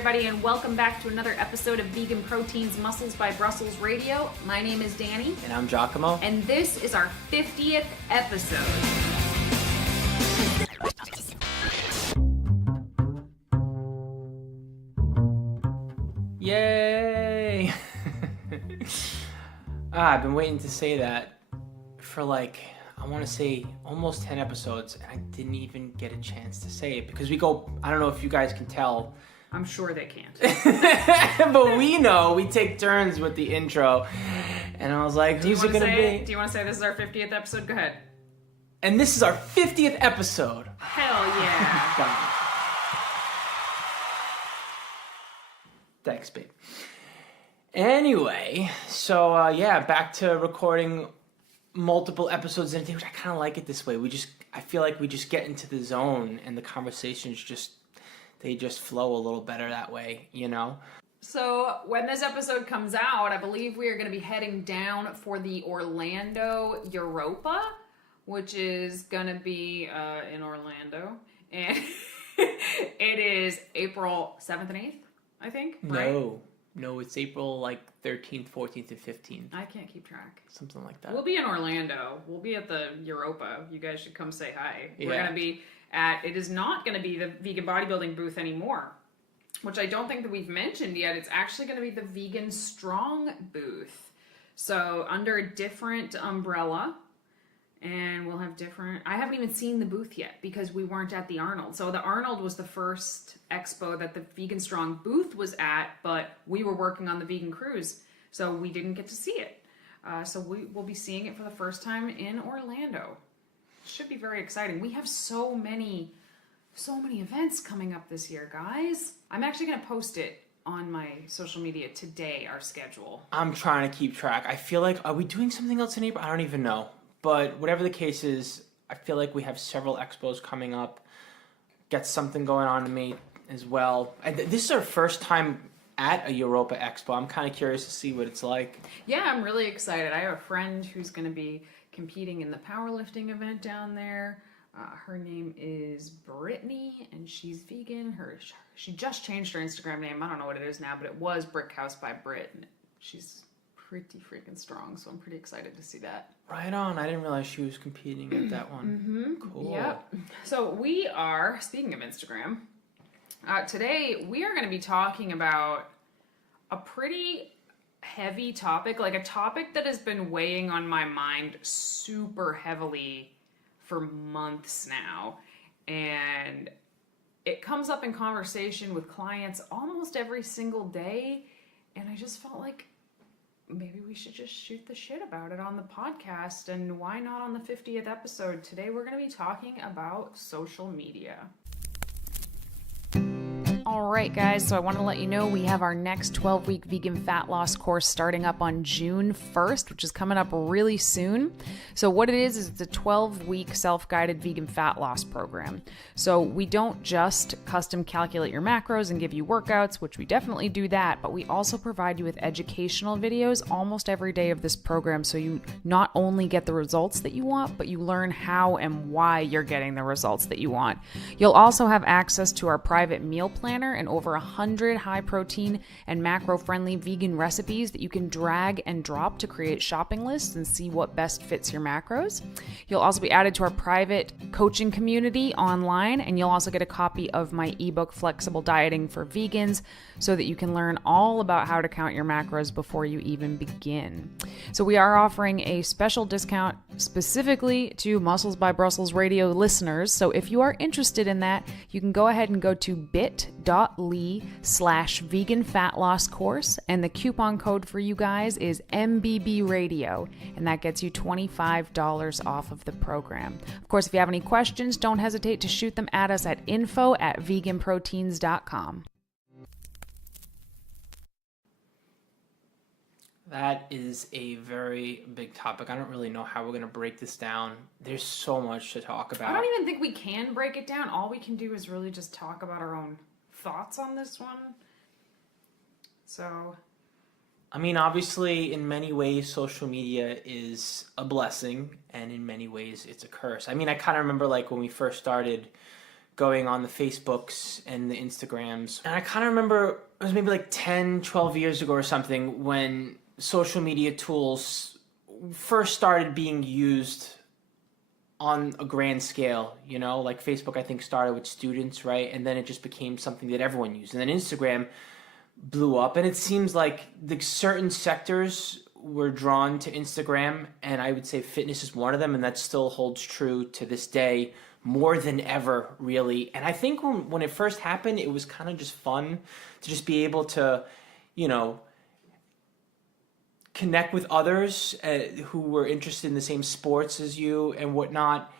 everybody, and welcome back to another episode of Vegan Proteins Muscles by Brussels Radio. My name is Danny. And I'm Giacomo. And this is our 50th episode. Yay! I've been waiting to say that for I want to say almost 10 episodes, and I didn't even get a chance to say it because we go, I don't know if you guys can tell. I'm sure they can't. But we know, we take turns with the intro. And I was like, these are going to be... Do you want to say this is our 50th episode? Go ahead. And this is our 50th episode. Hell yeah. God. Thanks, babe. Anyway, so back to recording multiple episodes in a day, which I kind of like it this way. I feel like we just get into the zone and the conversations they just flow a little better that way, you know? So when this episode comes out, I believe we are going to be heading down for the Orlando Europa, which is going to be in Orlando. And it is April 7th and 8th, I think, right? No, it's April 13th, 14th, and 15th. I can't keep track. Something like that. We'll be in Orlando. We'll be at the Europa. You guys should come say hi. Yeah. We're going to be it is not going to be the vegan bodybuilding booth anymore, which I don't think that we've mentioned yet. It's actually going to be the Vegan Strong booth. So under a different umbrella, and we'll have different... I haven't even seen the booth yet because we weren't at the Arnold. So the Arnold was the first expo that the Vegan Strong booth was at, but we were working on the Vegan Cruise, so we didn't get to see it. So we will be seeing it for the first time in Orlando. Should be very exciting. We have so many events coming up this year, guys. I'm actually going to post it on my social media today, our schedule. I'm trying to keep track. I feel like, are we doing something else in April? I don't even know. But whatever the case is, I feel like we have several expos coming up. Got something going on in May as well. This is our first time at a Europa Expo. I'm kind of curious to see what it's like. Yeah, I'm really excited. I have a friend who's going to be competing in the powerlifting event down there. Her name is Brittany, and she's vegan. She just changed her Instagram name. I don't know what it is now, but it was Brickhouse by Brit. And she's pretty freaking strong, so I'm pretty excited to see that. Right on. I didn't realize she was competing at that one. Mm-hmm. Cool. Yeah. So we are, speaking of Instagram, today we are going to be talking about a pretty heavy topic, like a topic that has been weighing on my mind super heavily for months now. And it comes up in conversation with clients almost every single day. And I just felt like maybe we should just shoot the shit about it on the podcast, and why not on the 50th episode? Today we're going to be talking about social media. All right, guys, so I want to let you know we have our next 12-week vegan fat loss course starting up on June 1st, which is coming up really soon. So what it is it's a 12-week self-guided vegan fat loss program. So we don't just custom calculate your macros and give you workouts, which we definitely do that, but we also provide you with educational videos almost every day of this program, so you not only get the results that you want, but you learn how and why you're getting the results that you want. You'll also have access to our private meal planner and over 100 high protein and macro friendly vegan recipes that you can drag and drop to create shopping lists and see what best fits your macros. You'll also be added to our private coaching community online, and you'll also get a copy of my ebook Flexible Dieting for Vegans so that you can learn all about how to count your macros before you even begin. So we are offering a special discount specifically to Muscles by Brussels Radio listeners. So if you are interested in that, you can go ahead and go to bit.ly/vegan fat loss course, and the coupon code for you guys is MBB Radio, and that gets you $25 off of the program. Of course, if you have any questions, don't hesitate to shoot them at us at info@veganproteins.com. That is a very big topic. I don't really know how we're going to break this down. There's so much to talk about. I don't even think we can break it down. All we can do is really just talk about our own thoughts on this one. So, I mean, obviously, in many ways, social media is a blessing, and in many ways, it's a curse. I mean, I kind of remember, when we first started going on the Facebooks and the Instagrams. And I kind of remember it was maybe like 10, 12 years ago or something when social media tools first started being used on a grand scale, like Facebook, I think, started with students, right? And then it just became something that everyone used. And then Instagram blew up, and it seems like the certain sectors were drawn to Instagram, and I would say fitness is one of them, and that still holds true to this day more than ever, really. And I think when it first happened, it was kind of just fun to just be able to, connect with others who were interested in the same sports as you and whatnot.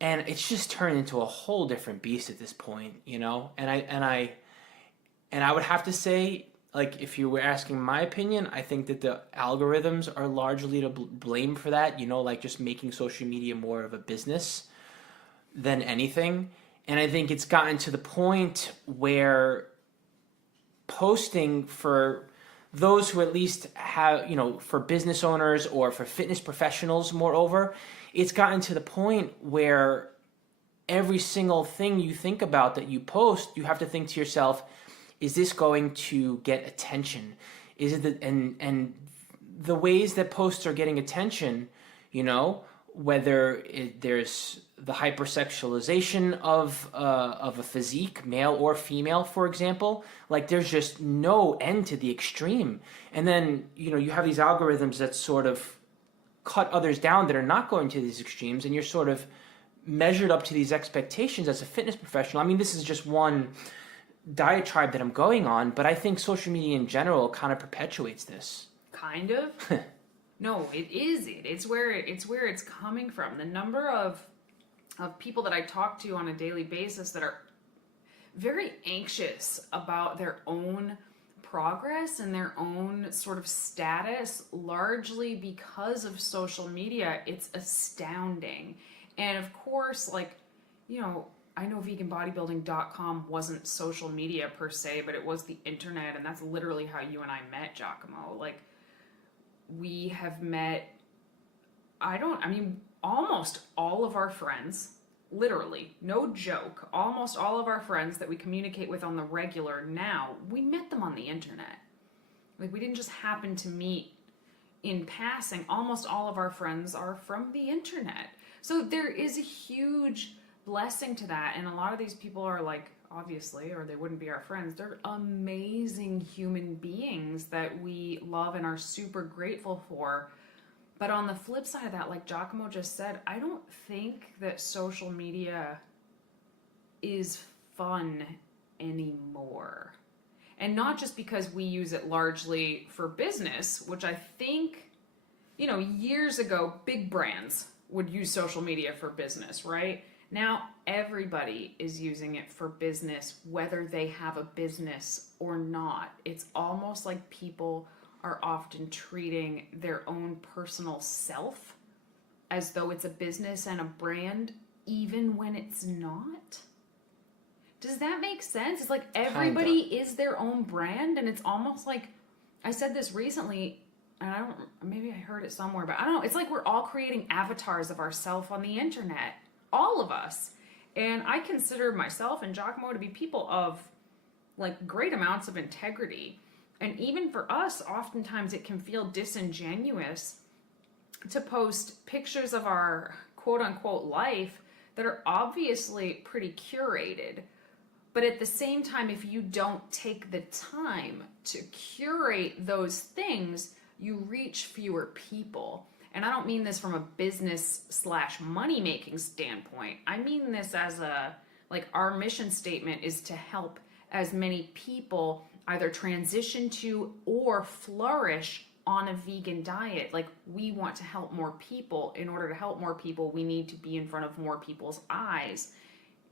And it's just turned into a whole different beast at this point, And I would have to say, like, if you were asking my opinion, I think that the algorithms are largely to blame for that, like just making social media more of a business than anything. And I think it's gotten to the point where posting for those who at least have, for business owners or for fitness professionals, moreover, it's gotten to the point where every single thing you think about that you post, you have to think to yourself, is this going to get attention? Is it and the ways that posts are getting attention, whether there's the hypersexualization of a physique, male or female, for example, like there's just no end to the extreme. And then, you have these algorithms that sort of cut others down that are not going to these extremes, and you're sort of measured up to these expectations as a fitness professional. I mean, this is just one diatribe that I'm going on, but I think social media in general kind of perpetuates this. Kind of? No, it is it. It's where it's coming from. The number of people that I talk to on a daily basis that are very anxious about their own progress and their own sort of status, largely because of social media, it's astounding. And of course, like, I know veganbodybuilding.com wasn't social media per se, but it was the internet, and that's literally how you and I met, Giacomo. Like, we have met, almost all of our friends, literally, no joke, almost all of our friends that we communicate with on the regular now, we met them on the internet. Like, we didn't just happen to meet in passing. Almost all of our friends are from the internet. So there is a huge blessing to that, and a lot of these people are like, obviously, or they wouldn't be our friends, they're amazing human beings that we love and are super grateful for. But on the flip side of that, like Giacomo just said, I don't think that social media is fun anymore. And not just because we use it largely for business, which I think, years ago, big brands would use social media for business, right? Now everybody is using it for business, whether they have a business or not. It's almost like people are often treating their own personal self as though it's a business and a brand, even when it's not. Does that make sense? It's like everybody is their own brand, and it's almost like, I said this recently, and maybe I heard it somewhere, but I don't know. It's like we're all creating avatars of ourselves on the internet. All of us. And I consider myself and Giacomo to be people of like great amounts of integrity. And even for us, oftentimes it can feel disingenuous to post pictures of our quote unquote life that are obviously pretty curated. But at the same time, if you don't take the time to curate those things, you reach fewer people. And I don't mean this from a business / money making standpoint. I mean this as our mission statement is to help as many people either transition to or flourish on a vegan diet. Like, we want to help more people. In order to help more people, we need to be in front of more people's eyes.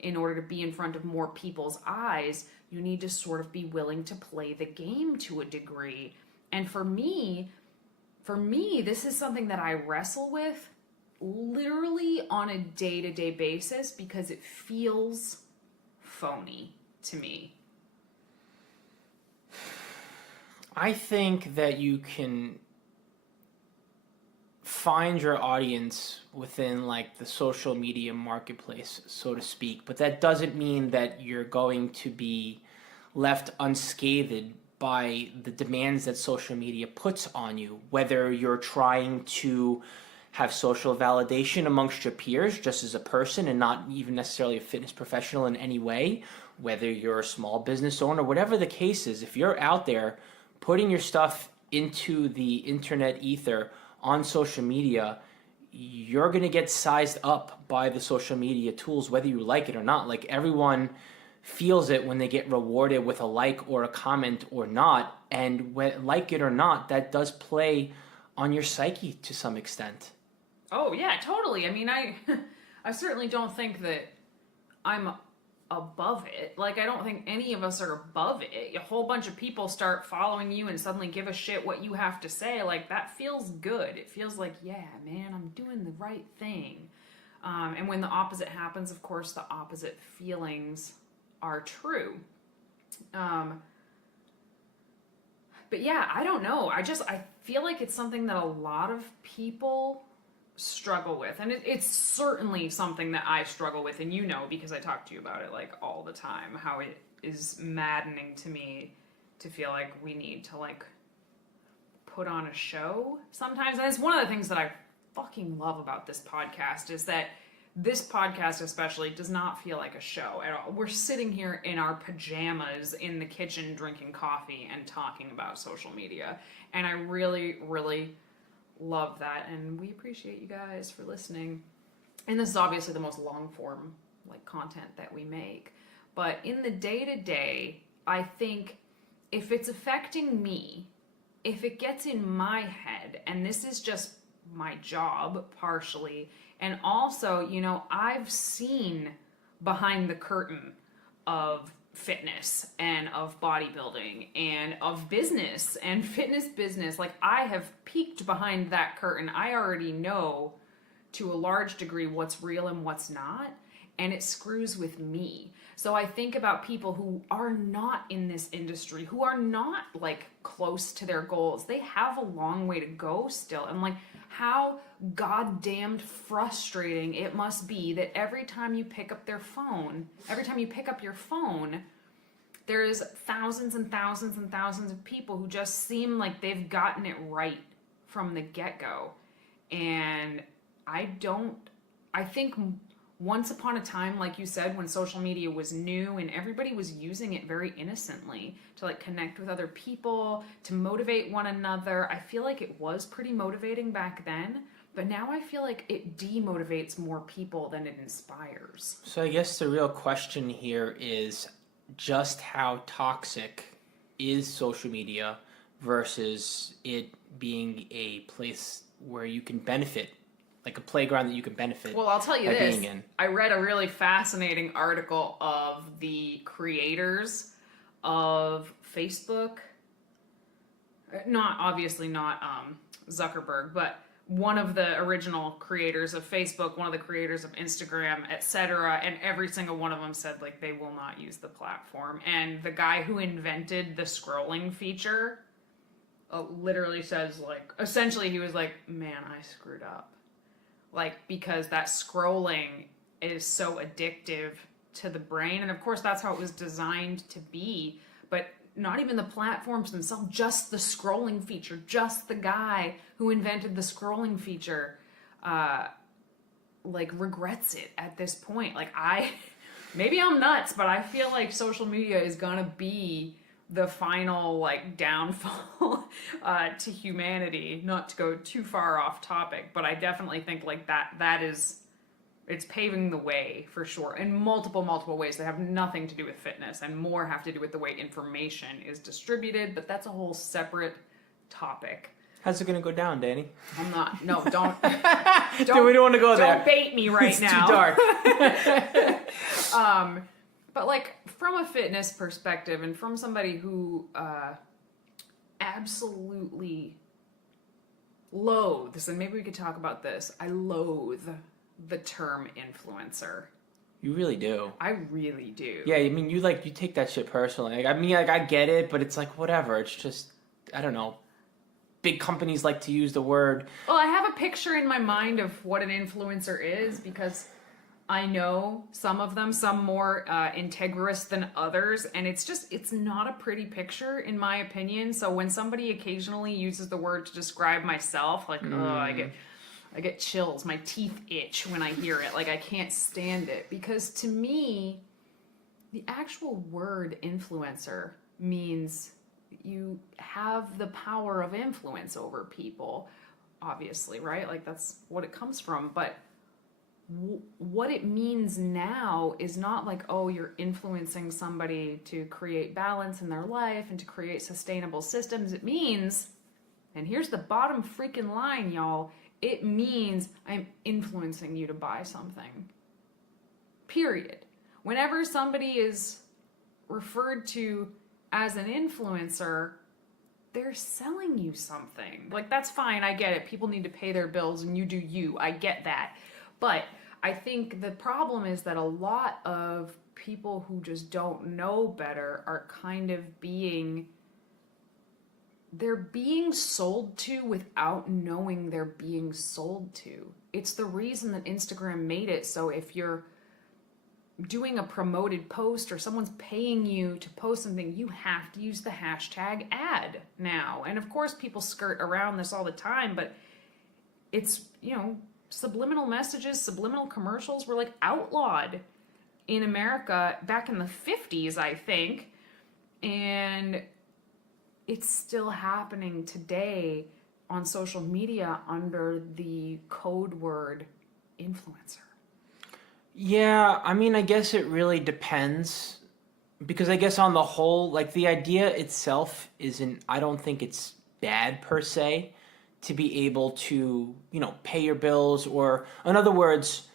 In order to be in front of more people's eyes, you need to sort of be willing to play the game to a degree. And for me, this is something that I wrestle with literally on a day-to-day basis because it feels phony to me. I think that you can find your audience within like the social media marketplace, so to speak. But that doesn't mean that you're going to be left unscathed by the demands that social media puts on you, whether you're trying to have social validation amongst your peers just as a person and not even necessarily a fitness professional in any way, whether you're a small business owner, whatever the case is. If you're out there putting your stuff into the internet ether on social media, you're going to get sized up by the social media tools, whether you like it or not. Like, everyone feels it when they get rewarded with a like or a comment or not. And like it or not, that does play on your psyche to some extent. Oh yeah, totally. I mean, I certainly don't think that I'm above it. Like, I don't think any of us are above it. A whole bunch of people start following you and suddenly give a shit what you have to say. Like, that feels good. It feels like, yeah, man, I'm doing the right thing. And when the opposite happens, of course, the opposite feelings are true. But yeah, I don't know. I feel like it's something that a lot of people struggle with, and it's certainly something that I struggle with, and because I talk to you about it like all the time, how it is maddening to me to feel like we need to like put on a show sometimes. And it's one of the things that I fucking love about this podcast, is that this podcast especially does not feel like a show at all. We're sitting here in our pajamas in the kitchen drinking coffee and talking about social media, and I really, really love that, and we appreciate you guys for listening. And this is obviously the most long form like content that we make, but in the day-to-day, I think if it's affecting me, if it gets in my head, and this is just my job partially, and also I've seen behind the curtain of fitness and of bodybuilding and of business and fitness business. Like, I have peeked behind that curtain. I already know to a large degree what's real and what's not, and it screws with me. So I think about people who are not in this industry, who are not like close to their goals. They have a long way to go still, and like, how goddamned frustrating it must be that every time you pick up your phone, there's thousands and thousands and thousands of people who just seem like they've gotten it right from the get-go. And I think once upon a time, like you said, when social media was new and everybody was using it very innocently to like connect with other people, to motivate one another, I feel like it was pretty motivating back then. But now I feel like it demotivates more people than it inspires. So I guess the real question here is just how toxic is social media versus it being a place where you can benefit, like a playground that you can benefit. Well, I'll tell you this. Being in. I read a really fascinating article of the creators of Facebook. Not Zuckerberg, but one of the original creators of Facebook, one of the creators of Instagram, etc. And every single one of them said like they will not use the platform. And the guy who invented the scrolling feature literally says like, essentially he was like, man, I screwed up. Like, because that scrolling is so addictive to the brain. And of course that's how it was designed to be. But not even the platforms themselves, just the scrolling feature, just the guy who invented the scrolling feature, like regrets it at this point. Like maybe I'm nuts, but I feel like social media is gonna be the final like downfall to humanity. Not to go too far off topic, but I definitely think like that is, it's paving the way for sure in multiple ways that have nothing to do with fitness and more have to do with the way information is distributed, but that's a whole separate topic. How's it going to go down, Danny? I'm not. No, don't. Dude, we don't want to go there. Don't bait me right it's now. It's too dark. But like from a fitness perspective and from somebody who absolutely loathes, and maybe we could talk about this, I loathe the term influencer. You really do. I really do. Yeah, I mean, you take that shit personally. Like, I mean, like, I get it, but it's like, whatever. It's just, I don't know. big companies like to use the word. Well, I have a picture in my mind of what an influencer is because I know some of them, some more integrous than others, and it's not a pretty picture in my opinion. So when somebody occasionally uses the word to describe myself, like, I get chills, my teeth itch when I hear it. Like, I can't stand it because to me, the actual word influencer means you have the power of influence over people, obviously, right? Like, that's what it comes from. But what it means now is not like, oh, you're influencing somebody to create balance in their life and to create sustainable systems. It means, and here's the bottom freaking line, y'all, it means I'm influencing you to buy something. Period. Whenever somebody is referred to as an influencer, they're selling you something. Like, that's fine, I get it. People need to pay their bills and you do you. I get that. But I think the problem is that a lot of people who just don't know better are kind of they're being sold to without knowing they're being sold to. It's the reason that Instagram made it so if you're doing a promoted post or someone's paying you to post something, you have to use the hashtag ad now. And of course people skirt around this all the time, but it's, subliminal messages, subliminal commercials were like outlawed in America back in the 50s, I think. And it's still happening today on social media under the code word influencer. Yeah, I mean, I guess it really depends because I guess on the whole, like the idea itself I don't think it's bad per se to be able to, pay your bills or, in other words,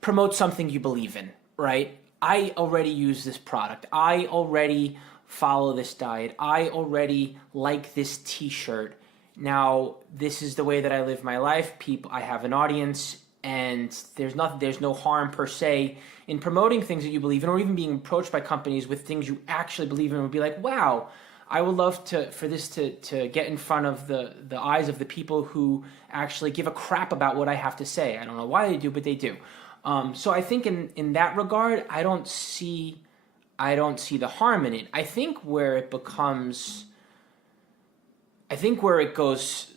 promote something you believe in, right? I already use this product. I already follow this diet. I already like this t-shirt. Now, this is the way that I live my life. I have an audience. And there's no harm per se in promoting things that you believe in, or even being approached by companies with things you actually believe in. And would be like, wow, I would love for this to get in front of the eyes of the people who actually give a crap about what I have to say. I don't know why they do, but they do. So I think in that regard, I don't see the harm in it. I think where it goes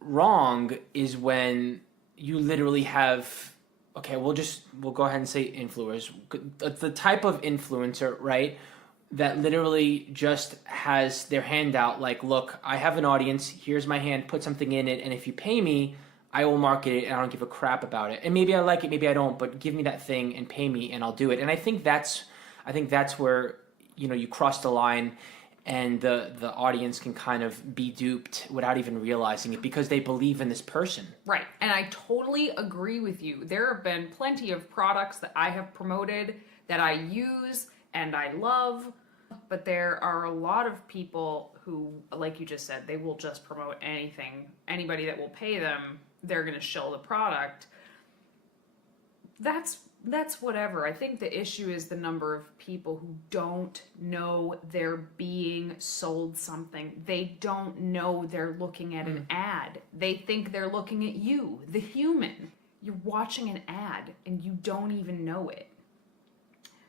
wrong is when you literally have, okay, we'll go ahead and say influencers. The type of influencer, right, that literally just has their hand out like, look, I have an audience, here's my hand, put something in it, and if you pay me, I will market it and I don't give a crap about it. And maybe I like it, maybe I don't, but give me that thing and pay me and I'll do it. And I think that's where, you cross the line and the audience can kind of be duped without even realizing it because they believe in this person. Right. And I totally agree with you. There have been plenty of products that I have promoted that I use and I love, but there are a lot of people who, like you just said, they will just promote anything. Anybody that will pay them, they're going to shill the product. That's whatever. I think the issue is the number of people who don't know they're being sold something. They don't know they're looking at an ad. They think they're looking at you, the human. You're watching an ad and you don't even know it.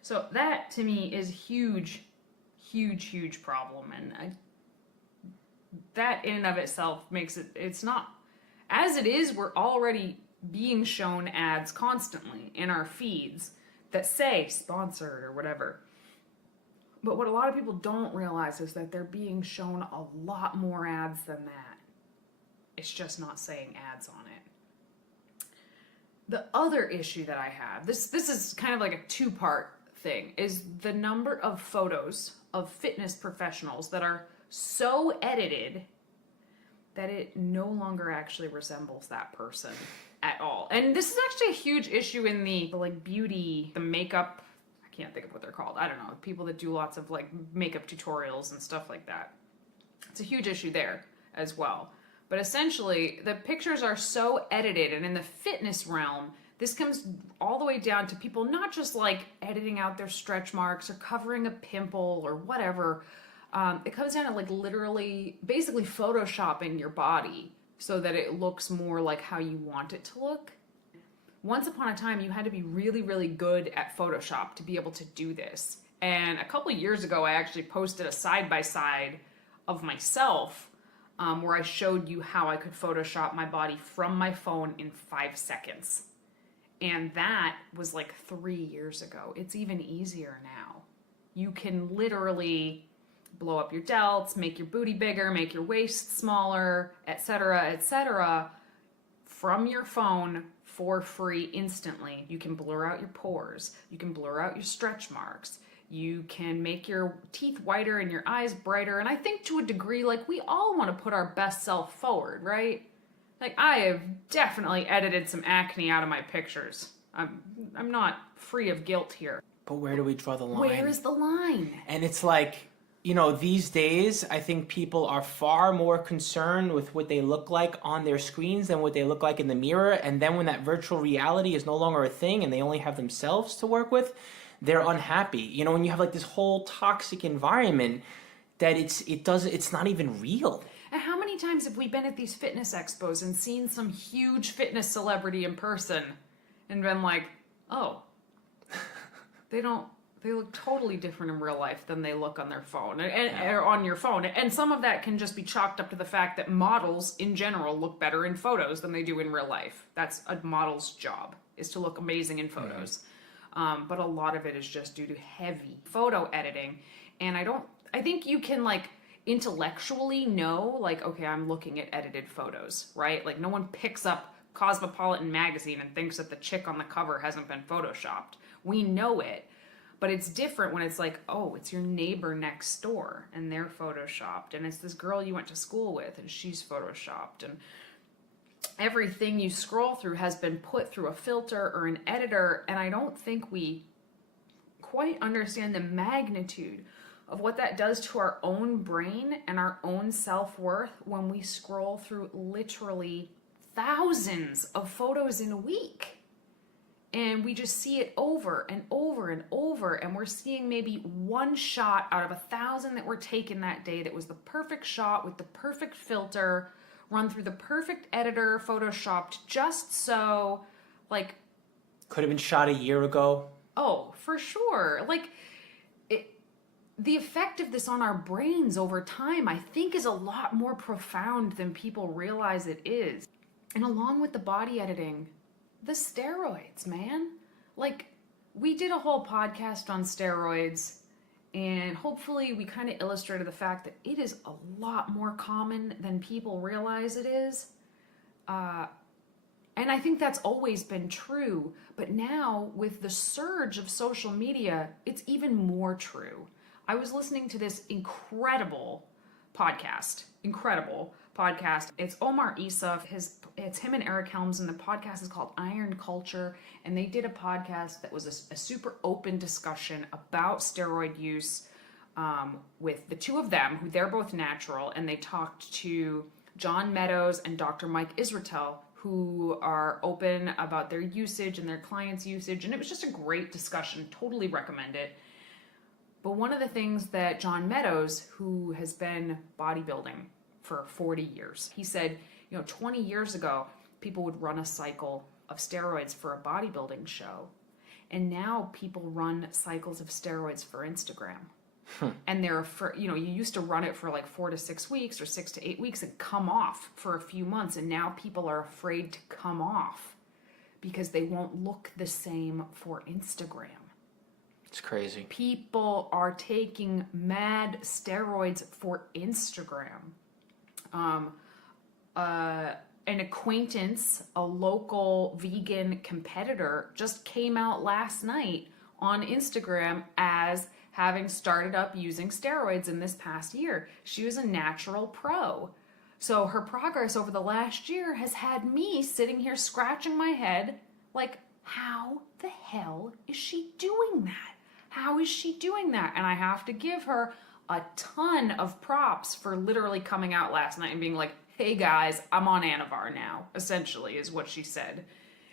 So that to me is huge, huge, huge problem. And that in and of itself makes it's not, as it is, we're already being shown ads constantly in our feeds that say sponsored or whatever. But what a lot of people don't realize is that they're being shown a lot more ads than that. It's just not saying ads on it. The other issue that I have, this is kind of like a two-part thing, is the number of photos of fitness professionals that are so edited that it no longer actually resembles that person at all. And this is actually a huge issue in the like beauty, the makeup, I can't think of what they're called. I don't know. People that do lots of like makeup tutorials and stuff like that. It's a huge issue there as well. But essentially, the pictures are so edited, and in the fitness realm, this comes all the way down to people not just like editing out their stretch marks or covering a pimple or whatever. It comes down to like literally, basically photoshopping your body so that it looks more like how you want it to look. Once upon a time, you had to be really, really good at Photoshop to be able to do this. And a couple of years ago, I actually posted a side-by-side of myself where I showed you how I could Photoshop my body from my phone in 5 seconds. And that was like 3 years ago. It's even easier now. You can literally blow up your delts, make your booty bigger, make your waist smaller, etc., from your phone for free instantly. You can blur out your pores. You can blur out your stretch marks. You can make your teeth whiter and your eyes brighter. And I think to a degree, like, we all want to put our best self forward, right? Like, I have definitely edited some acne out of my pictures. I'm not free of guilt here. But where do we draw the line? Where is the line? And it's like, you know, these days, I think people are far more concerned with what they look like on their screens than what they look like in the mirror. And then when that virtual reality is no longer a thing and they only have themselves to work with, they're unhappy. You know, when you have like this whole toxic environment that it's not even real. And how many times have we been at these fitness expos and seen some huge fitness celebrity in person and been like, oh, they look totally different in real life than they look on their phone or on your phone. And some of that can just be chalked up to the fact that models in general look better in photos than they do in real life. That's a model's job, is to look amazing in photos. But a lot of it is just due to heavy photo editing. And I think you can like intellectually know, like, okay, I'm looking at edited photos, right? Like, no one picks up Cosmopolitan magazine and thinks that the chick on the cover hasn't been photoshopped. We know it. But it's different when it's like, oh, it's your neighbor next door and they're photoshopped. And it's this girl you went to school with and she's photoshopped. And everything you scroll through has been put through a filter or an editor. And I don't think we quite understand the magnitude of what that does to our own brain and our own self-worth when we scroll through literally thousands of photos in a week. And we just see it over and over and over. And we're seeing maybe one shot out of 1,000 that were taken that day that was the perfect shot with the perfect filter, run through the perfect editor, photoshopped just so, like... Could have been shot a year ago. Oh, for sure. Like, the effect of this on our brains over time, I think, is a lot more profound than people realize it is. And along with the body editing, the steroids, man. Like, we did a whole podcast on steroids, and hopefully we kind of illustrated the fact that it is a lot more common than people realize it is. And I think that's always been true, but now with the surge of social media, it's even more true. I was listening to this incredible podcast. It's Omar Isuf. It's him and Eric Helms, and the podcast is called Iron Culture. And they did a podcast that was a super open discussion about steroid use with the two of them, who they're both natural. And they talked to John Meadows and Dr. Mike Israetel, who are open about their usage and their clients' usage. And it was just a great discussion. Totally recommend it. But one of the things that John Meadows, who has been bodybuilding for 40 years, he said, 20 years ago, people would run a cycle of steroids for a bodybuilding show. And now people run cycles of steroids for Instagram. And you used to run it for like 4 to 6 weeks or 6 to 8 weeks and come off for a few months. And now people are afraid to come off because they won't look the same for Instagram. It's crazy. People are taking mad steroids for Instagram. An acquaintance, a local vegan competitor, just came out last night on Instagram as having started up using steroids in this past year. She was a natural pro. So her progress over the last year has had me sitting here scratching my head like, how the hell is she doing that? How is she doing that? And I have to give her a ton of props for literally coming out last night and being like, hey guys, I'm on Anavar now, essentially, is what she said.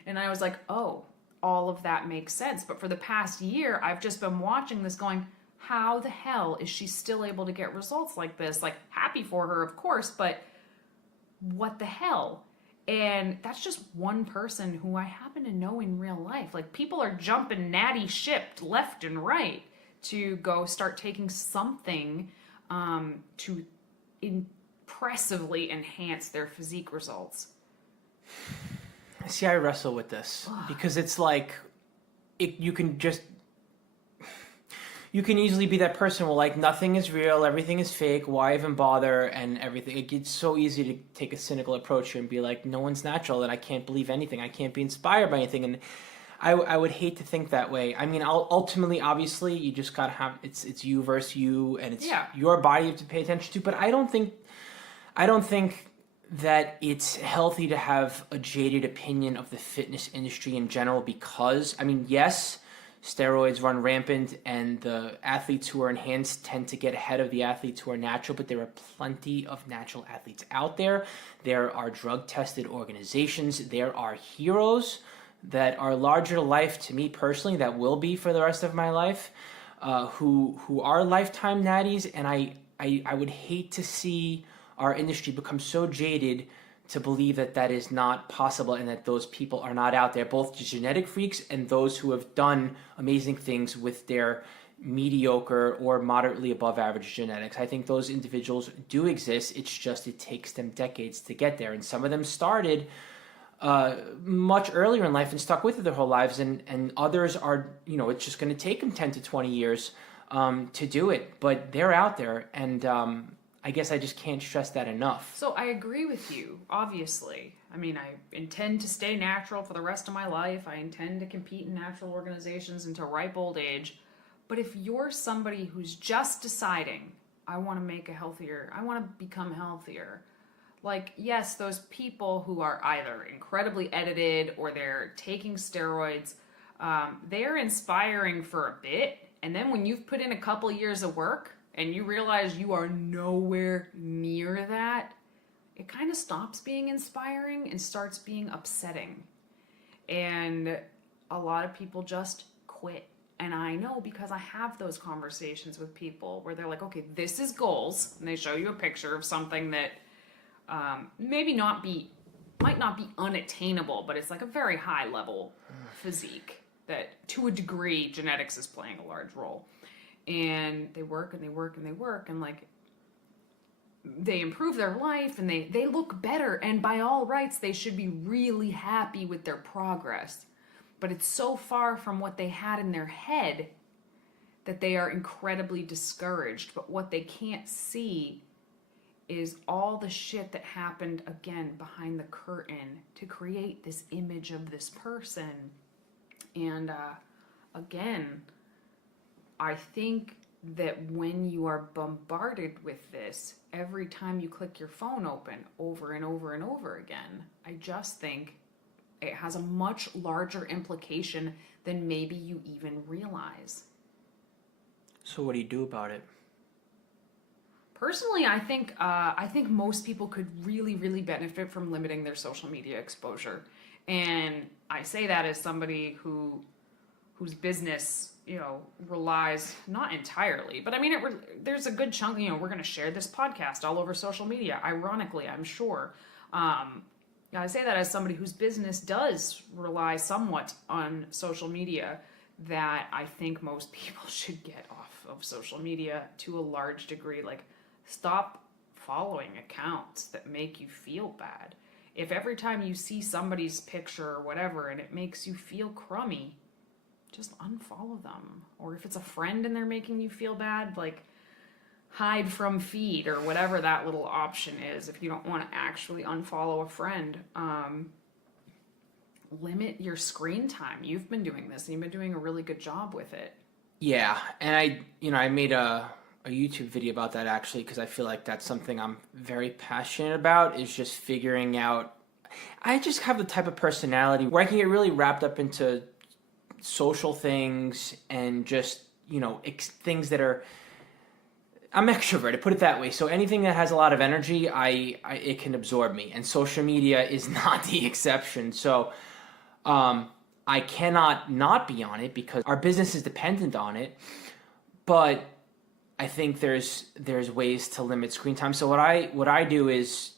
And I was like, oh, all of that makes sense. But for the past year, I've just been watching this going, how the hell is she still able to get results like this? Like, happy for her, of course, but what the hell? And that's just one person who I happen to know in real life. Like, people are jumping natty ship left and right to go start taking something to impressively enhance their physique results. See, I wrestle with this because it's like you can easily be that person where like nothing is real, everything is fake, why even bother, and everything. It gets so easy to take a cynical approach here and be like, no one's natural, and I can't believe anything, I can't be inspired by anything. And I would hate to think that way. I mean, ultimately, obviously, you just gotta have it's you versus you, and it's your body you have to pay attention to. But I don't think that it's healthy to have a jaded opinion of the fitness industry in general because, I mean, yes, steroids run rampant and the athletes who are enhanced tend to get ahead of the athletes who are natural, but there are plenty of natural athletes out there. There are drug-tested organizations. There are heroes that are larger to life to me personally, that will be for the rest of my life, who are lifetime natties, and I would hate to see our industry become so jaded to believe that that is not possible and that those people are not out there, both the genetic freaks and those who have done amazing things with their mediocre or moderately above average genetics. I think those individuals do exist. It's just it takes them decades to get there. And some of them started much earlier in life and stuck with it their whole lives. And others are, it's just going to take them 10 to 20 years to do it. But they're out there. And I guess I just can't stress that enough. So I agree with you, obviously. I mean, I intend to stay natural for the rest of my life. I intend to compete in natural organizations until ripe old age. But if you're somebody who's just deciding, I want to become healthier. Like, yes, those people who are either incredibly edited or they're taking steroids, they're inspiring for a bit. And then when you've put in a couple years of work, and you realize you are nowhere near that, it kind of stops being inspiring and starts being upsetting. And a lot of people just quit. And I know because I have those conversations with people where they're like, okay, this is goals. And they show you a picture of something that might not be unattainable, but it's like a very high level physique that to a degree genetics is playing a large role. And they work and they work and they work and like they improve their life and they look better, and by all rights they should be really happy with their progress, but it's so far from what they had in their head that they are incredibly discouraged. But what they can't see is all the shit that happened again behind the curtain to create this image of this person. And again, I think that when you are bombarded with this every time you click your phone open over and over and over again, I just think it has a much larger implication than maybe you even realize. So what do you do about it? Personally, I think most people could really, really benefit from limiting their social media exposure. And I say that as somebody whose business relies not entirely, but I mean, there's a good chunk, we're going to share this podcast all over social media, ironically, I'm sure. I say that as somebody whose business does rely somewhat on social media, that I think most people should get off of social media to a large degree. Like, stop following accounts that make you feel bad. If every time you see somebody's picture or whatever and it makes you feel crummy, just unfollow them. Or if it's a friend and they're making you feel bad, like hide from feed or whatever that little option is. If you don't want to actually unfollow a friend, limit your screen time. You've been doing this and you've been doing a really good job with it. Yeah, and I made a YouTube video about that actually, because I feel like that's something I'm very passionate about, is just figuring out. I just have the type of personality where I can get really wrapped up into social things and just, things that are, I'm extroverted, put it that way. So anything that has a lot of energy, it can absorb me, and social media is not the exception. So I cannot not be on it because our business is dependent on it. but I think there's ways to limit screen time. So what I do is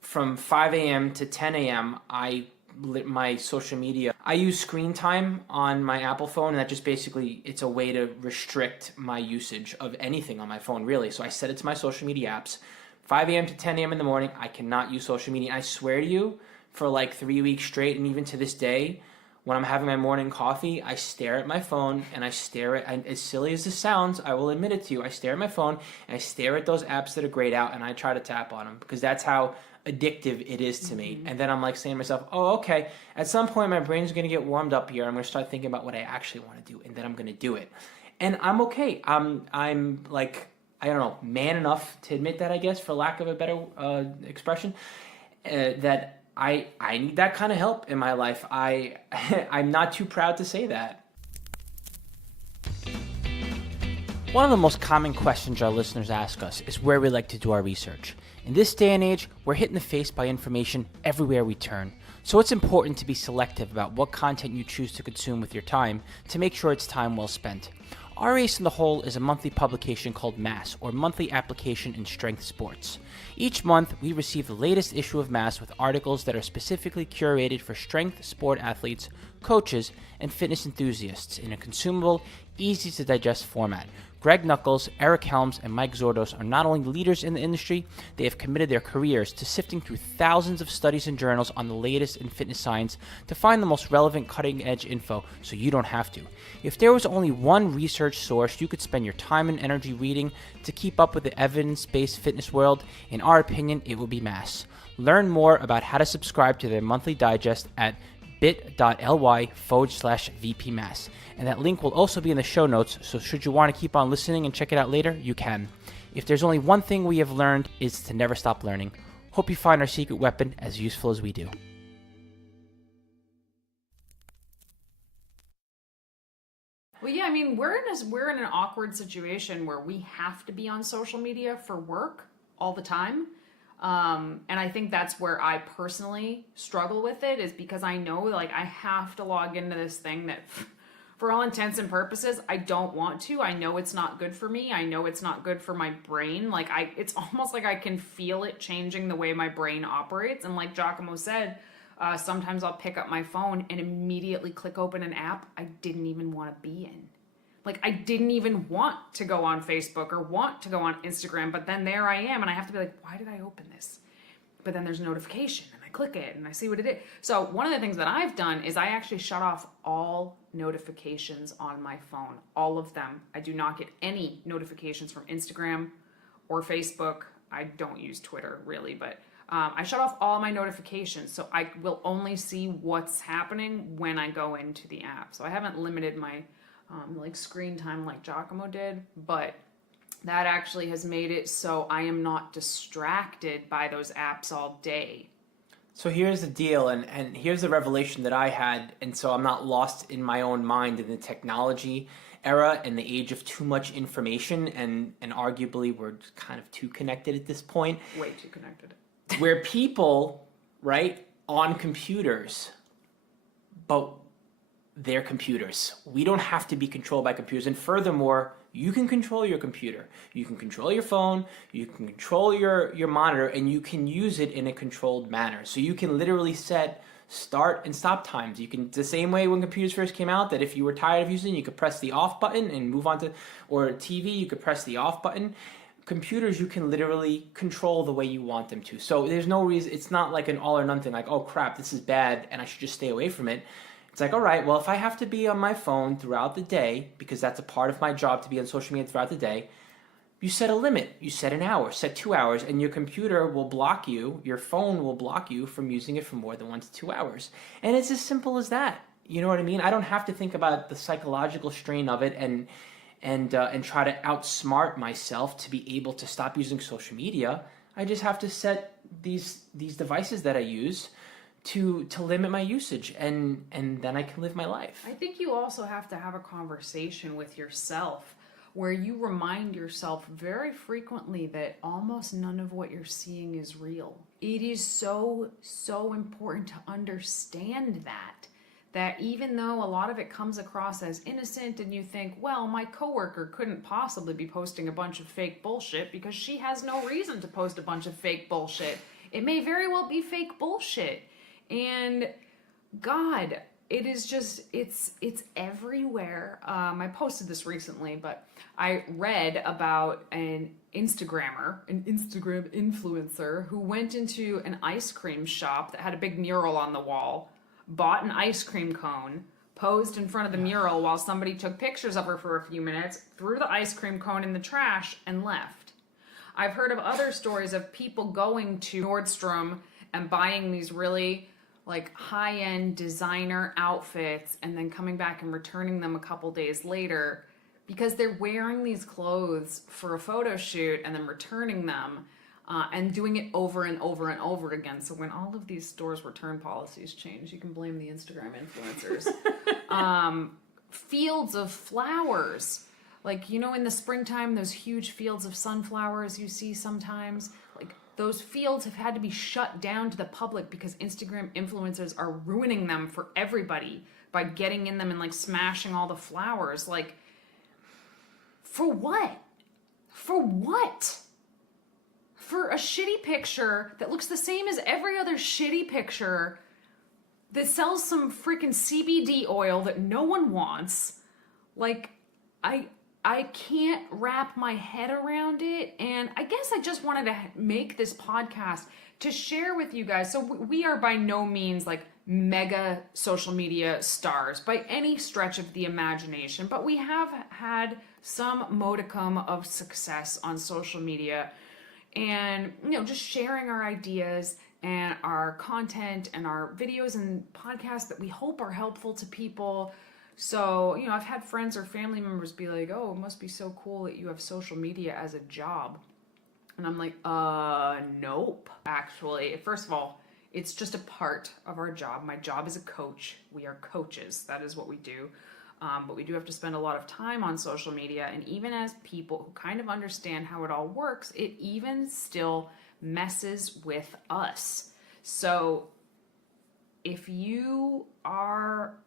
from 5 a.m. to 10 a.m. I lit my social media. I use screen time on my Apple phone, and that just basically, it's a way to restrict my usage of anything on my phone, really. So I set it to my social media apps. 5 a.m. to 10 a.m. in the morning, I cannot use social media. I swear to you, for like 3 weeks straight, and even to this day, when I'm having my morning coffee, I stare at my phone and I stare at, and as silly as this sounds, I will admit it to you, I stare at my phone and I stare at those apps that are grayed out and I try to tap on them because that's how addictive it is to me. And then I'm like saying to myself, oh, okay, at some point my brain's going to get warmed up here. I'm going to start thinking about what I actually want to do, and then I'm going to do it. And I'm okay. I'm like, I don't know, man enough to admit that, I guess, for lack of a better expression, that I need that kind of help in my life. I'm not too proud to say that. One of the most common questions our listeners ask us is where we like to do our research. In this day and age, we're hit in the face by information everywhere we turn. So it's important to be selective about what content you choose to consume with your time to make sure it's time well spent. Our Ace in the Hole is a monthly publication called MASS, or Monthly Application in Strength Sports. Each month, we receive the latest issue of MASS with articles that are specifically curated for strength sport athletes, coaches, and fitness enthusiasts in a consumable, easy-to-digest format. Greg Nuckols, Eric Helms, and Mike Zordos are not only leaders in the industry, they have committed their careers to sifting through thousands of studies and journals on the latest in fitness science to find the most relevant cutting-edge info so you don't have to. If there was only one research source you could spend your time and energy reading to keep up with the evidence-based fitness world, in our opinion, it would be MASS. Learn more about how to subscribe to their monthly digest at bit.ly/VPMass. And that link will also be in the show notes, so should you want to keep on listening and check it out later, you can. If there's only one thing we have learned, is to never stop learning. Hope you find our secret weapon as useful as we do. Well, yeah, I mean, we're in an awkward situation where we have to be on social media for work all the time. And I think that's where I personally struggle with it, is because I know, like, I have to log into this thing that, for all intents and purposes, I don't want to. I know it's not good for me. I know it's not good for my brain. Like, it's almost like I can feel it changing the way my brain operates. And like Giacomo said, sometimes I'll pick up my phone and immediately click open an app I didn't even want to be in. Like, I didn't even want to go on Facebook or want to go on Instagram, but then there I am, and I have to be like, why did I open this? But then there's a notification, and I click it, and I see what it is. So one of the things that I've done is I actually shut off all notifications on my phone, all of them. I do not get any notifications from Instagram or Facebook. I don't use Twitter, really, but I shut off all my notifications, so I will only see what's happening when I go into the app. So I haven't limited my like screen time like Giacomo did, but that actually has made it so I am not distracted by those apps all day. So here's the deal, and here's the revelation that I had, and so I'm not lost in my own mind in the technology era and the age of too much information, and arguably we're kind of too connected at this point. Way too connected. Where people, right, on computers, but they're computers. We don't have to be controlled by computers. And furthermore, you can control your computer. You can control your phone. You can control your monitor, and you can use it in a controlled manner. So you can literally set start and stop times. You can, the same way when computers first came out, that if you were tired of using it, you could press the off button and move on to, or TV, you could press the off button. Computers, you can literally control the way you want them to. So there's no reason, it's not like an all or none thing, like, oh crap, this is bad and I should just stay away from it. It's like, all right, well, if I have to be on my phone throughout the day, because that's a part of my job to be on social media throughout the day, you set a limit. You set an hour, set 2 hours, and your computer will block you, your phone will block you from using it for more than 1 to 2 hours. And it's as simple as that. You know what I mean? I don't have to think about the psychological strain of it and try to outsmart myself to be able to stop using social media. I just have to set these devices that I use to limit my usage, and then I can live my life. I think you also have to have a conversation with yourself where you remind yourself very frequently that almost none of what you're seeing is real. It is so important to understand that that even though a lot of it comes across as innocent and you think, well, my coworker couldn't possibly be posting a bunch of fake bullshit because she has no reason to post a bunch of fake bullshit. It may very well be fake bullshit. And God, it is just, it's everywhere. I posted this recently, but I read about an Instagram influencer who went into an ice cream shop that had a big mural on the wall, bought an ice cream cone, posed in front of the mural while somebody took pictures of her for a few minutes, threw the ice cream cone in the trash, and left. I've heard of other stories of people going to Nordstrom and buying these really like high-end designer outfits and then coming back and returning them a couple days later because they're wearing these clothes for a photo shoot and then returning them. And doing it over and over and over again. So when all of these stores' return policies change, you can blame the Instagram influencers. Fields of flowers. Like, in the springtime, those huge fields of sunflowers you see sometimes. Like, those fields have had to be shut down to the public because Instagram influencers are ruining them for everybody by getting in them and, like, smashing all the flowers. Like, for what? For what? For a shitty picture that looks the same as every other shitty picture that sells some freaking CBD oil that no one wants. Like, I can't wrap my head around it. And I guess I just wanted to make this podcast to share with you guys. So we are by no means like mega social media stars by any stretch of the imagination, but we have had some modicum of success on social media. And, just sharing our ideas and our content and our videos and podcasts that we hope are helpful to people. So, I've had friends or family members be like, oh, it must be so cool that you have social media as a job. And I'm like, nope. Actually, first of all, it's just a part of our job. My job is a coach. We are coaches. That is what we do. But we do have to spend a lot of time on social media. And even as people who kind of understand how it all works, it even still messes with us. So if you are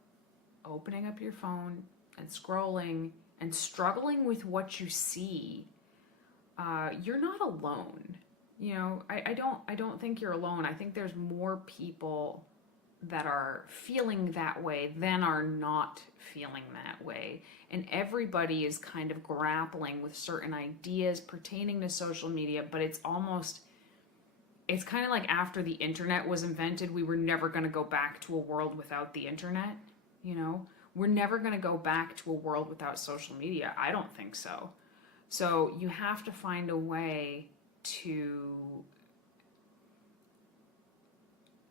opening up your phone and scrolling and struggling with what you see, you're not alone. I don't think you're alone. I think there's more people that are feeling that way than are not feeling that way. And everybody is kind of grappling with certain ideas pertaining to social media, but it's kind of like after the internet was invented, we were never going to go back to a world without the internet. We're never going to go back to a world without social media. I don't think so. So you have to find a way to,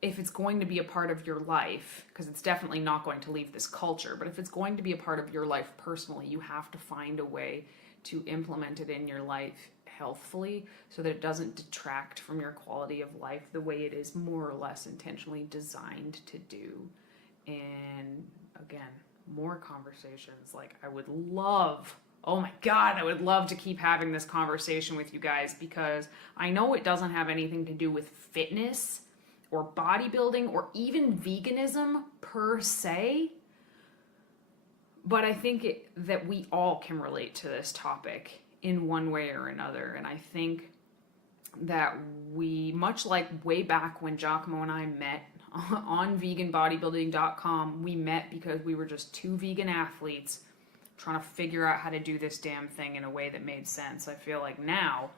if it's going to be a part of your life, because it's definitely not going to leave this culture, but if it's going to be a part of your life personally, you have to find a way to implement it in your life healthfully so that it doesn't detract from your quality of life the way it is more or less intentionally designed to do. And again, more conversations. Like, I would love to keep having this conversation with you guys, because I know it doesn't have anything to do with fitness or bodybuilding or even veganism per se, but I think that we all can relate to this topic in one way or another. And I think that we, much like way back when Giacomo and I met on veganbodybuilding.com, we met because we were just two vegan athletes trying to figure out how to do this damn thing in a way that made sense. I feel like now,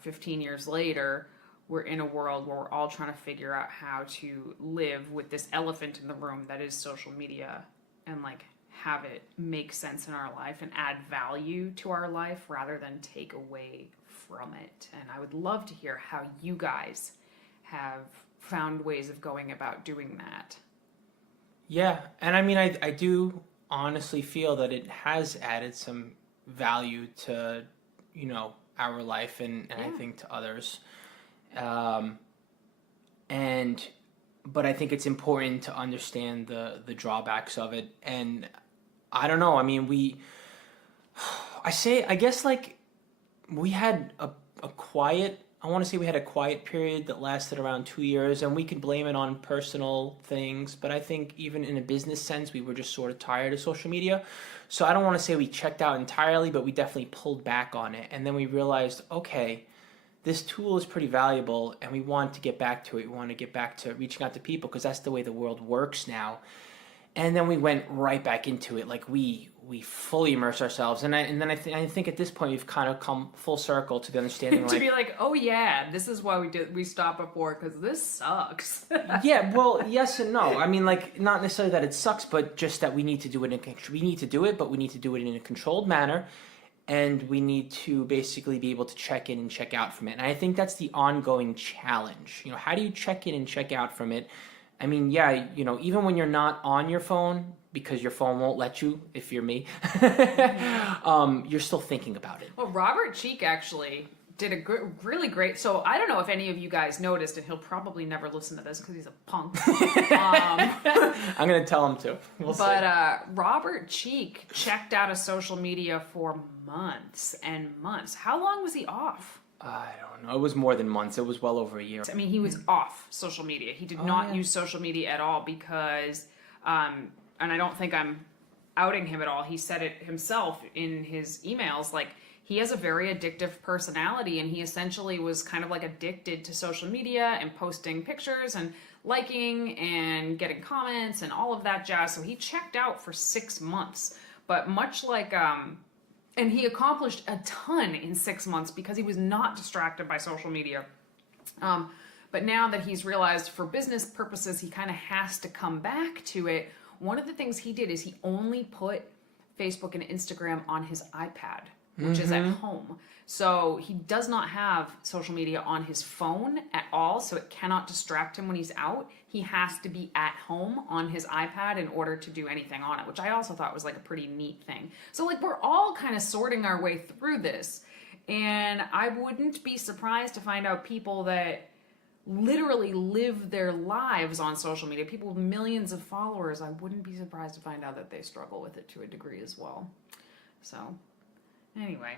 15 years later, we're in a world where we're all trying to figure out how to live with this elephant in the room that is social media, and like have it make sense in our life and add value to our life rather than take away from it. And I would love to hear how you guys have found ways of going about doing that. Yeah, and I mean, I do honestly feel that it has added some value to, our life and I think to others. But I think it's important to understand the drawbacks of it. And I don't know, I mean, I guess like we had a quiet I want to say we had a quiet period that lasted around 2 years, and we could blame it on personal things, but I think even in a business sense, we were just sort of tired of social media. So I don't want to say we checked out entirely, but we definitely pulled back on it. And then we realized, okay, this tool is pretty valuable, and we want to get back to it. We want to get back to reaching out to people because that's the way the world works now. And then we went right back into it. Like we fully immersed ourselves. And I think at this point we've kind of come full circle to the understanding to be like, oh yeah, this is why we stopped before, because this sucks. Yeah, well, yes and no. I mean, like, not necessarily that it sucks, but just that we need to do it we need to do it, but we need to do it in a controlled manner. And we need to basically be able to check in and check out from it. And I think that's the ongoing challenge. You know, how do you check in and check out from it? I mean, yeah, you know, even when you're not on your phone, because your phone won't let you, if you're me, you're still thinking about it. Well, Robert Cheek actually did a really great, so I don't know if any of you guys noticed, and he'll probably never listen to this because he's a punk. I'm going to tell him to. We'll see. Robert Cheek checked out of social media for months and months. How long was he off? I don't know. It was more than months. It was well over a year. I mean, he was off social media. He did not use social media at all because, and I don't think I'm outing him at all. He said it himself in his emails. Like, he has a very addictive personality, and he essentially was kind of like addicted to social media and posting pictures and liking and getting comments and all of that jazz. So he checked out for 6 months. But much like, and he accomplished a ton in 6 months because he was not distracted by social media. But now that he's realized for business purposes, he kind of has to come back to it. One of the things he did is he only put Facebook and Instagram on his iPad, which is at home. So he does not have social media on his phone at all, so it cannot distract him when he's out. He has to be at home on his iPad in order to do anything on it, which I also thought was like a pretty neat thing. So like we're all kind of sorting our way through this, and I wouldn't be surprised to find out people that literally live their lives on social media, people with millions of followers. I wouldn't be surprised to find out that they struggle with it to a degree as well. So anyway,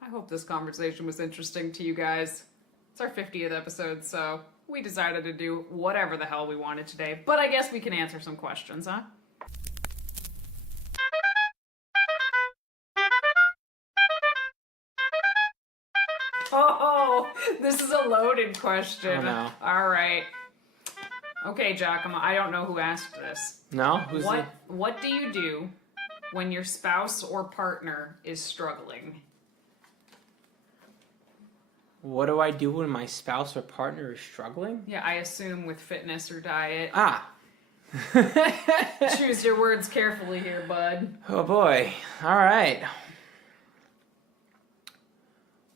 I hope this conversation was interesting to you guys. It's our 50th episode, so we decided to do whatever the hell we wanted today. But I guess we can answer some questions, huh? Oh, this is a loaded question. Oh, no. All right. Okay, Giacomo, I don't know who asked this. No? What do you do when your spouse or partner is struggling? What do I do when my spouse or partner is struggling? Yeah, I assume with fitness or diet. Ah. Choose your words carefully here, bud. Oh boy. All right.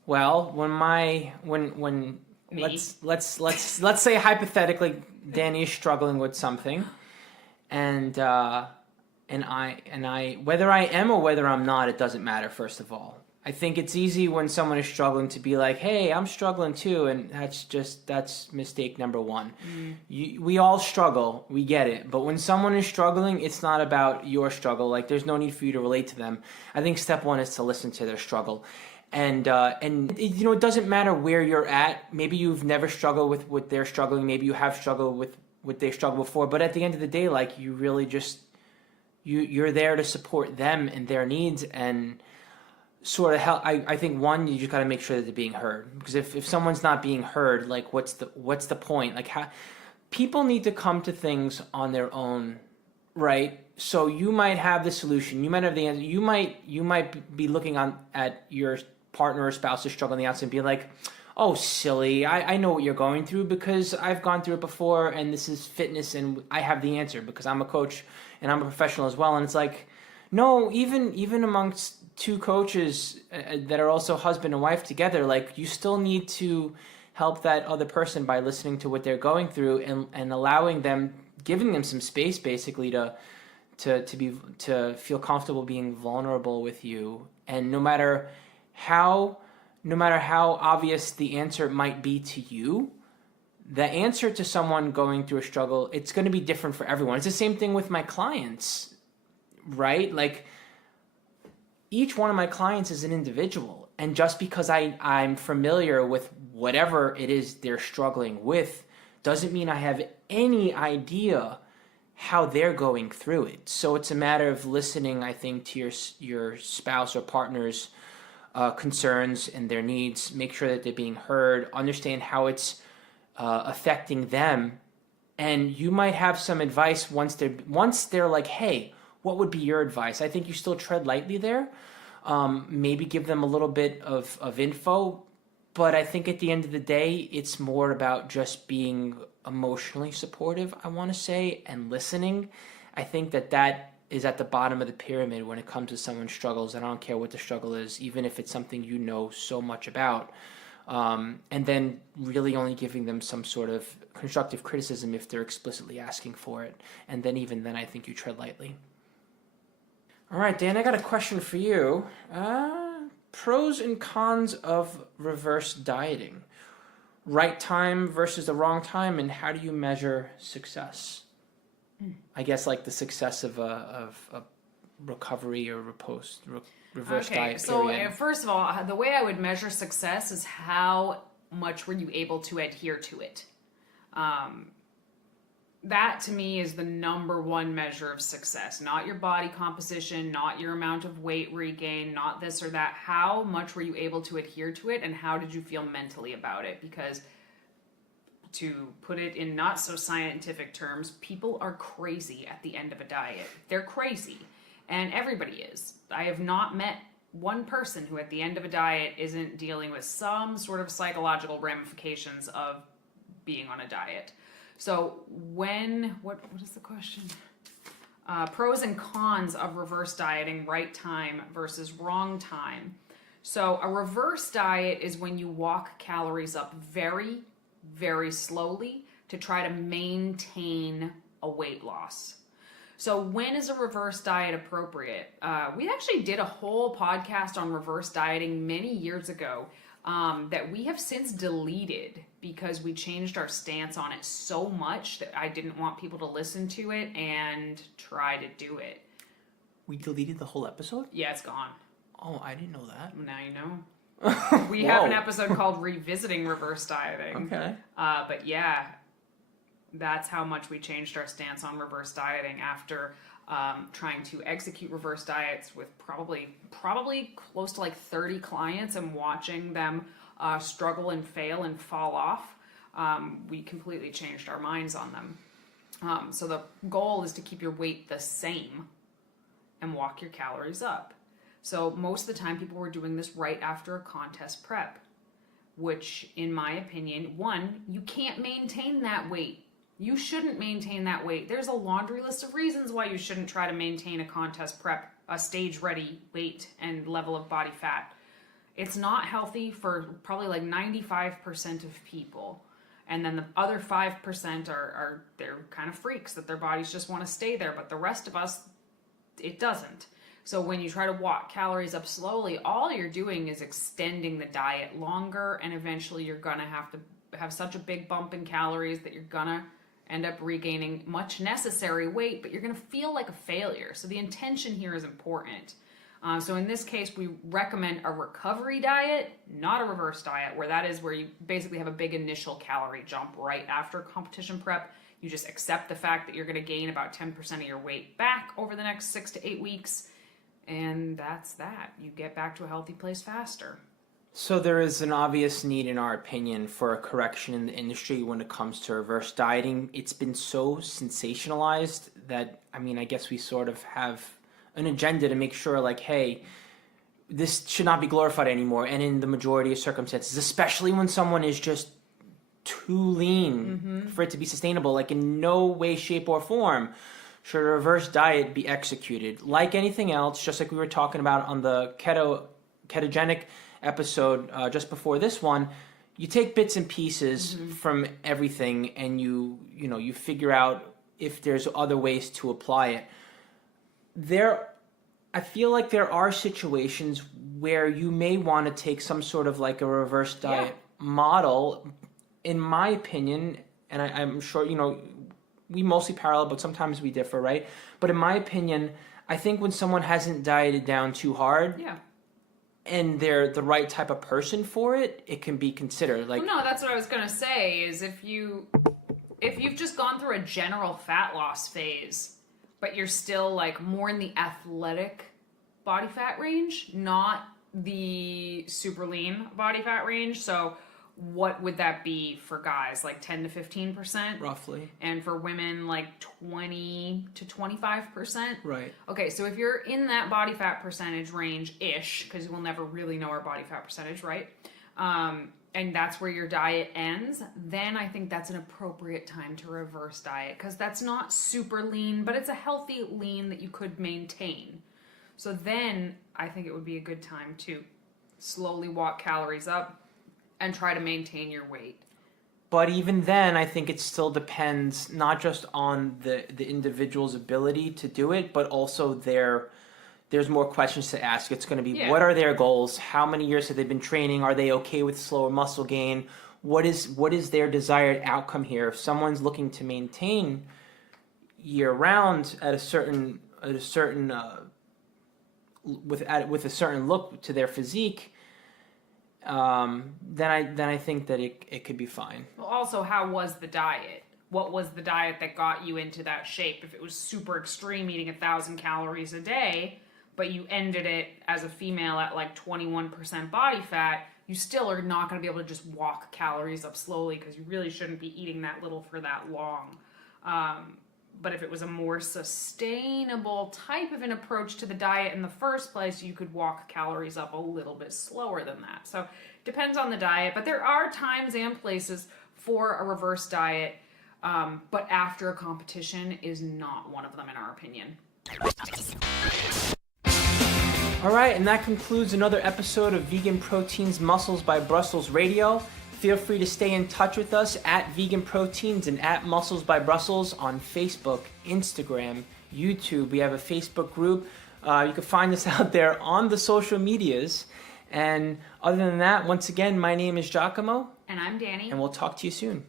Well, when let's say hypothetically Danny is struggling with something, and I whether I am or whether I'm not, it doesn't matter. First of all, I think it's easy when someone is struggling to be like, "Hey, I'm struggling too," and that's mistake number one. We all struggle, we get it, but when someone is struggling, it's not about your struggle. Like, there's no need for you to relate to them. I think step one is to listen to their struggle. And you know, it doesn't matter where you're at. Maybe you've never struggled with what they're struggling. Maybe you have struggled with what they struggled before. But at the end of the day, like, you really just you're there to support them and their needs and sort of help. I think one, you just got to make sure that they're being heard, because if someone's not being heard, like, what's the point? Like, how people need to come to things on their own, right? So you might have the solution. You might have the answer. You might be looking at your partner or spouse's struggle on the outside and be like, oh, silly, I know what you're going through because I've gone through it before, and this is fitness, and I have the answer because I'm a coach and I'm a professional as well. And it's like, no, even amongst two coaches that are also husband and wife together, like, you still need to help that other person by listening to what they're going through and allowing them, giving them some space basically to feel comfortable being vulnerable with you. And no matter how obvious the answer might be to you, the answer to someone going through a struggle, it's going to be different for everyone. It's the same thing with my clients, right? Like, each one of my clients is an individual, And just because I'm familiar with whatever it is they're struggling with doesn't mean I have any idea how they're going through it. So it's a matter of listening, I think, to your spouse or partner's concerns and their needs, make sure that they're being heard, understand how it's affecting them. And you might have some advice once they're like, hey, what would be your advice? I think you still tread lightly there. Maybe give them a little bit of info, but I think at the end of the day, it's more about just being emotionally supportive, I want to say, and listening. I think that is at the bottom of the pyramid when it comes to someone's struggles. And I don't care what the struggle is, even if it's something you know so much about. And then really only giving them some sort of constructive criticism if they're explicitly asking for it. And then even then, I think you tread lightly. All right, Dan, I got a question for you. Pros and cons of reverse dieting. Right time versus the wrong time, and how do you measure success? I guess like the success of a recovery or reverse diet period. So first of all, the way I would measure success is how much were you able to adhere to it. That to me is the number one measure of success. Not your body composition, not your amount of weight regain, not this or that. How much were you able to adhere to it, and how did you feel mentally about it? Because to put it in not so scientific terms, people are crazy at the end of a diet. They're crazy, and everybody is. I have not met one person who at the end of a diet isn't dealing with some sort of psychological ramifications of being on a diet. So what is the question? Pros and cons of reverse dieting, right time versus wrong time. So a reverse diet is when you walk calories up very, very slowly to try to maintain a weight loss. So when is a reverse diet appropriate? We actually did a whole podcast on reverse dieting many years ago that we have since deleted because we changed our stance on it so much that I didn't want people to listen to it and try to do it. We deleted the whole episode? Yeah, it's gone. Oh, I didn't know that. Now you know. We have an episode called Revisiting Reverse Dieting. Okay. But yeah, that's how much we changed our stance on reverse dieting after trying to execute reverse diets with probably close to like 30 clients and watching them struggle and fail and fall off. We completely changed our minds on them. So the goal is to keep your weight the same and walk your calories up. So most of the time people were doing this right after a contest prep, which in my opinion, one, you can't maintain that weight. You shouldn't maintain that weight. There's a laundry list of reasons why you shouldn't try to maintain a contest prep, a stage ready weight and level of body fat. It's not healthy for probably like 95% of people. And then the other 5% are they're kind of freaks that their bodies just want to stay there. But the rest of us, it doesn't. So when you try to walk calories up slowly, all you're doing is extending the diet longer. And eventually you're going to have such a big bump in calories that you're going to end up regaining much necessary weight, but you're going to feel like a failure. So the intention here is important. So in this case, we recommend a recovery diet, not a reverse diet, where that is where you basically have a big initial calorie jump right after competition prep. You just accept the fact that you're going to gain about 10% of your weight back over the next 6 to 8 weeks. And that's that. You get back to a healthy place faster. So there is an obvious need, in our opinion, for a correction in the industry when it comes to reverse dieting. It's been so sensationalized that, I mean, I guess we sort of have an agenda to make sure, like, hey, this should not be glorified anymore. And in the majority of circumstances, especially when someone is just too lean for it to be sustainable, like in no way, shape, or form should a reverse diet be executed. Like anything else, just like we were talking about on the ketogenic episode just before this one, you take bits and pieces from everything and you figure out if there's other ways to apply it. I feel like there are situations where you may want to take some sort of like a reverse diet model. In my opinion, and I'm sure, we mostly parallel, but sometimes we differ, right? But in my opinion, I think when someone hasn't dieted down too hard, and they're the right type of person for it, it can be considered. Like, well, no, that's what I was gonna say. Is if you've just gone through a general fat loss phase, but you're still like more in the athletic body fat range, not the super lean body fat range. So what would that be for guys? Like 10 to 15%? roughly. And for women, like 20 to 25%? Right. Okay, so if you're in that body fat percentage range-ish, because we'll never really know our body fat percentage, right? And that's where your diet ends, then I think that's an appropriate time to reverse diet, because that's not super lean, but it's a healthy lean that you could maintain. So then I think it would be a good time to slowly walk calories up and try to maintain your weight. But even then, I think it still depends not just on the individual's ability to do it, but also there's more questions to ask. It's going to be, what are their goals? How many years have they been training? Are they okay with slower muscle gain? What is their desired outcome here? If someone's looking to maintain year round at a certain with a certain look to their physique, then I think that it could be fine. Well, also, how was the diet? What was the diet that got you into that shape? If it was super extreme, eating 1,000 calories a day, but you ended it as a female at like 21% body fat, you still are not going to be able to just walk calories up slowly, because you really shouldn't be eating that little for that long. But if it was a more sustainable type of an approach to the diet in the first place, you could walk calories up a little bit slower than that. So it depends on the diet, but there are times and places for a reverse diet, but after a competition is not one of them in our opinion. All right, and that concludes another episode of Vegan Proteins Muscles by Brussels Radio. Feel free to stay in touch with us at Vegan Proteins and at Muscles by Brussels on Facebook, Instagram, YouTube. We have a Facebook group. You can find us out there on the social medias. And other than that, once again, my name is Giacomo. And I'm Danny. And we'll talk to you soon.